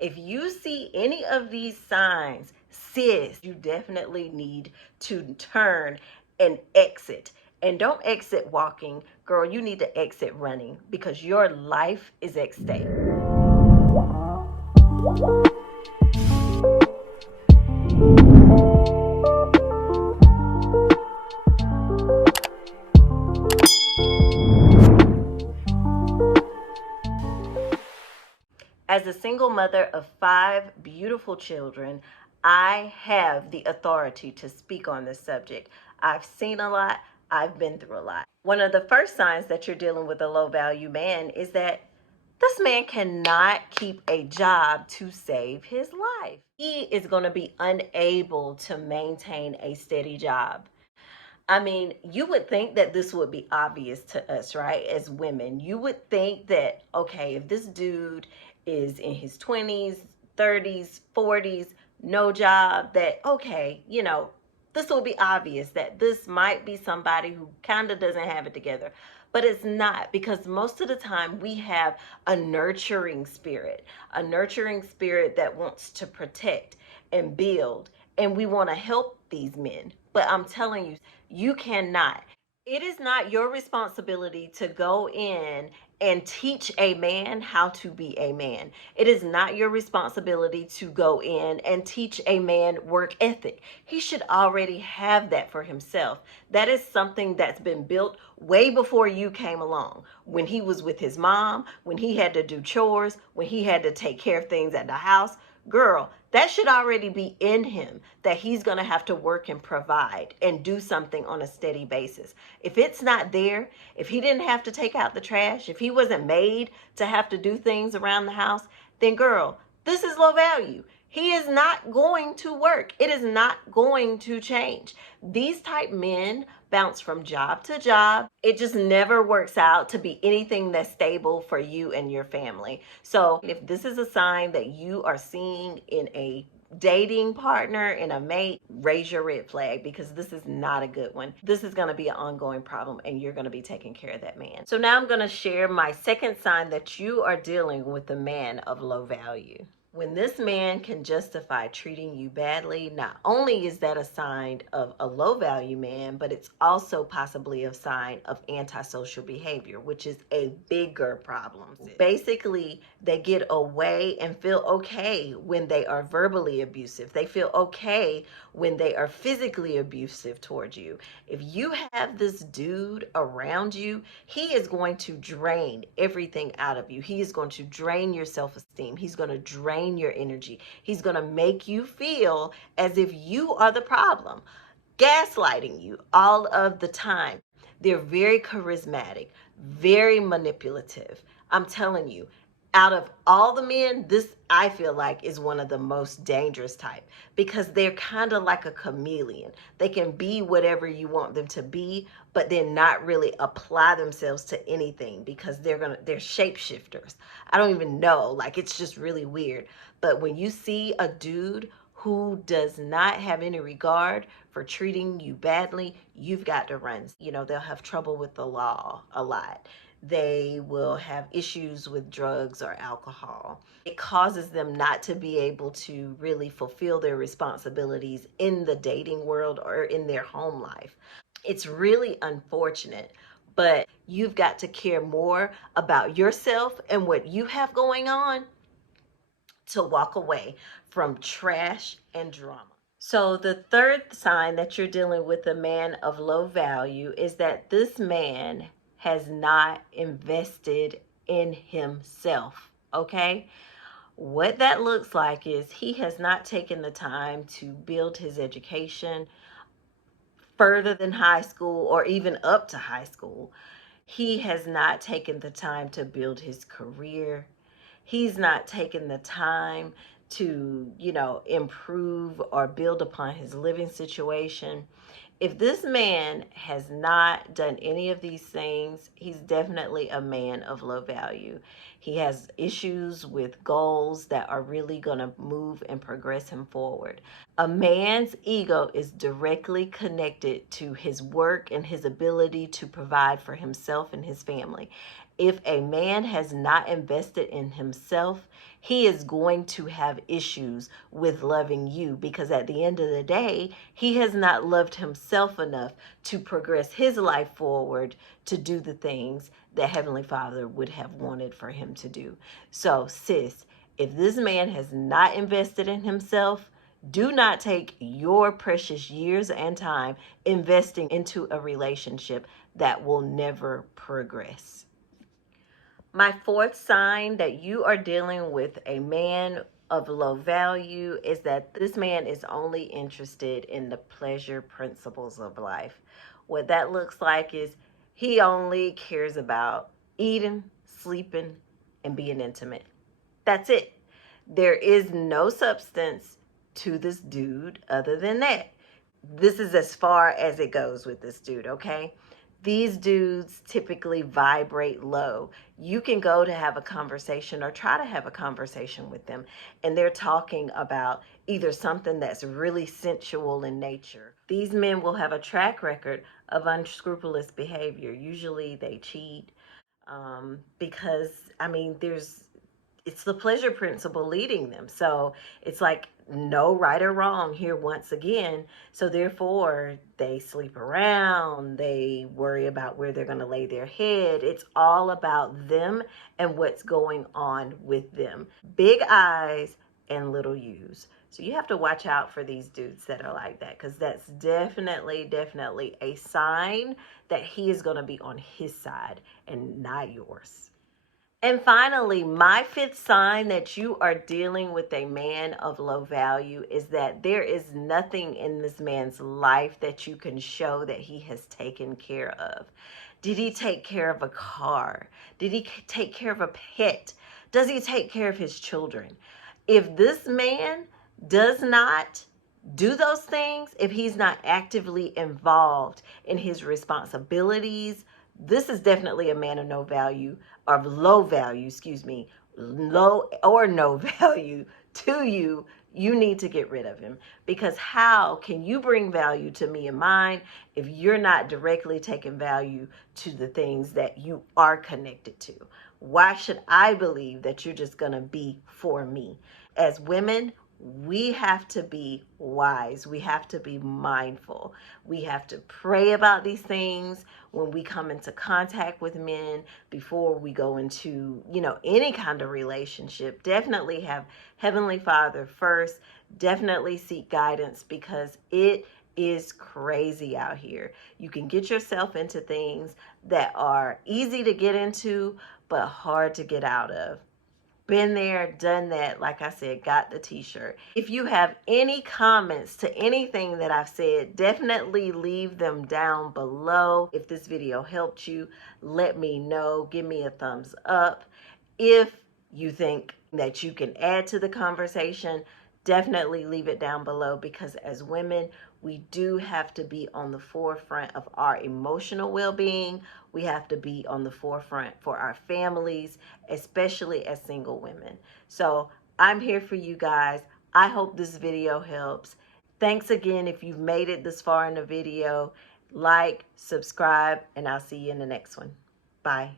If you see any of these signs, sis, you definitely need to turn and exit. And don't exit walking, girl, you need to exit running because your life is at stake. As a single mother of 5 beautiful children, I have the authority to speak on this subject. I've seen a lot, I've been through a lot. One of the first signs that you're dealing with a low value man is that this man cannot keep a job to save his life. He is going to be unable to maintain a steady job. I mean, you would think that this would be obvious to us, right? As women, you would think that, okay, if this dude is in his 20s, 30s, 40s, no job, that, okay, this will be obvious that this might be somebody who kind of doesn't have it together. But it's not, because most of the time we have a nurturing spirit that wants to protect and build, and we want to help these men. But I'm telling you, you cannot. It is not your responsibility to go in and teach a man how to be a man. It is not your responsibility to go in and teach a man work ethic. He should already have that for himself. That is something that's been built way before you came along. When he was with his mom, when he had to do chores, when he had to take care of things at the house, girl, that should already be in him, that he's going to have to work and provide and do something on a steady basis. If it's not there, if he didn't have to take out the trash, if he wasn't made to have to do things around the house, then girl, this is low value. He is not going to work. It is not going to change. These type men bounce from job to job. It just never works out to be anything that's stable for you and your family. So if this is a sign that you are seeing in a dating partner, in a mate, raise your red flag, because this is not a good one. This is going to be an ongoing problem, and you're going to be taking care of that man. So now I'm going to share my second sign that you are dealing with a man of low value. When this man can justify treating you badly, not only is that a sign of a low value man, but it's also possibly a sign of antisocial behavior, which is a bigger problem. Basically, they get away and feel okay when they are verbally abusive. They feel okay when they are physically abusive towards you. If you have this dude around you, he is going to drain everything out of you. He is going to drain your self-esteem. He's going to drain your energy. He's going to make you feel as if you are the problem, gaslighting you all of the time. They're very charismatic, very manipulative. I'm telling you, out of all the men, this, I feel like, is one of the most dangerous type, because they're kind of like a chameleon. They can be whatever you want them to be, but then not really apply themselves to anything, because they're shapeshifters. I don't even know, like, it's just really weird. But when you see a dude who does not have any regard for treating you badly, you've got to run. They'll have trouble with the law a lot. They will have issues with drugs or alcohol. It causes them not to be able to really fulfill their responsibilities in the dating world or in their home life. It's really unfortunate, but you've got to care more about yourself and what you have going on to walk away from trash and drama. So the third sign that you're dealing with a man of low value is that this man has not invested in himself, okay? What that looks like is he has not taken the time to build his education further than high school or even up to high school. He has not taken the time to build his career. He's not taken the time to, improve or build upon his living situation. If this man has not done any of these things, he's definitely a man of low value. He has issues with goals that are really going to move and progress him forward. A man's ego is directly connected to his work and his ability to provide for himself and his family. If a man has not invested in himself, he is going to have issues with loving you, because at the end of the day, he has not loved himself enough to progress his life forward to do the things that Heavenly Father would have wanted for him to do. So, sis, if this man has not invested in himself, do not take your precious years and time investing into a relationship that will never progress. My fourth sign that you are dealing with a man of low value is that this man is only interested in the pleasure principles of life. What that looks like is he only cares about eating, sleeping, and being intimate. That's it. There is no substance to this dude other than that. This is as far as it goes with this dude, okay? These dudes typically vibrate low. You can go to have a conversation or try to have a conversation with them, and they're talking about either something that's really sensual in nature. These men will have a track record of unscrupulous behavior. Usually they cheat, because, I mean, it's the pleasure principle leading them. So it's like no right or wrong here once again. So therefore, they sleep around, they worry about where they're going to lay their head. It's all about them and what's going on with them. Big eyes and little U's. So you have to watch out for these dudes that are like that, because that's definitely a sign that he is going to be on his side and not yours. And finally, my fifth sign that you are dealing with a man of low value is that there is nothing in this man's life that you can show that he has taken care of. Did he take care of a car? Did he take care of a pet? Does he take care of his children? If this man does not do those things, if he's not actively involved in his responsibilities, this is definitely a man of no value, or low value, excuse me, low or no value to you. You need to get rid of him, because how can you bring value to me and mine if you're not directly taking value to the things that you are connected to? Why should I believe that you're just going to be for me? As women, we have to be wise. We have to be mindful. We have to pray about these things when we come into contact with men before we go into, any kind of relationship. Definitely have Heavenly Father first. Definitely seek guidance, because it is crazy out here. You can get yourself into things that are easy to get into, but hard to get out of. Been there, done that. Like I said, got the t-shirt. If you have any comments to anything that I've said, definitely leave them down below. If this video helped you, let me know. Give me a thumbs up. If you think that you can add to the conversation, definitely leave it down below, because as women, we do have to be on the forefront of our emotional well-being. We have to be on the forefront for our families, especially as single women. So I'm here for you guys. I hope this video helps. Thanks again if you've made it this far in the video. Like, subscribe, and I'll see you in the next one. Bye.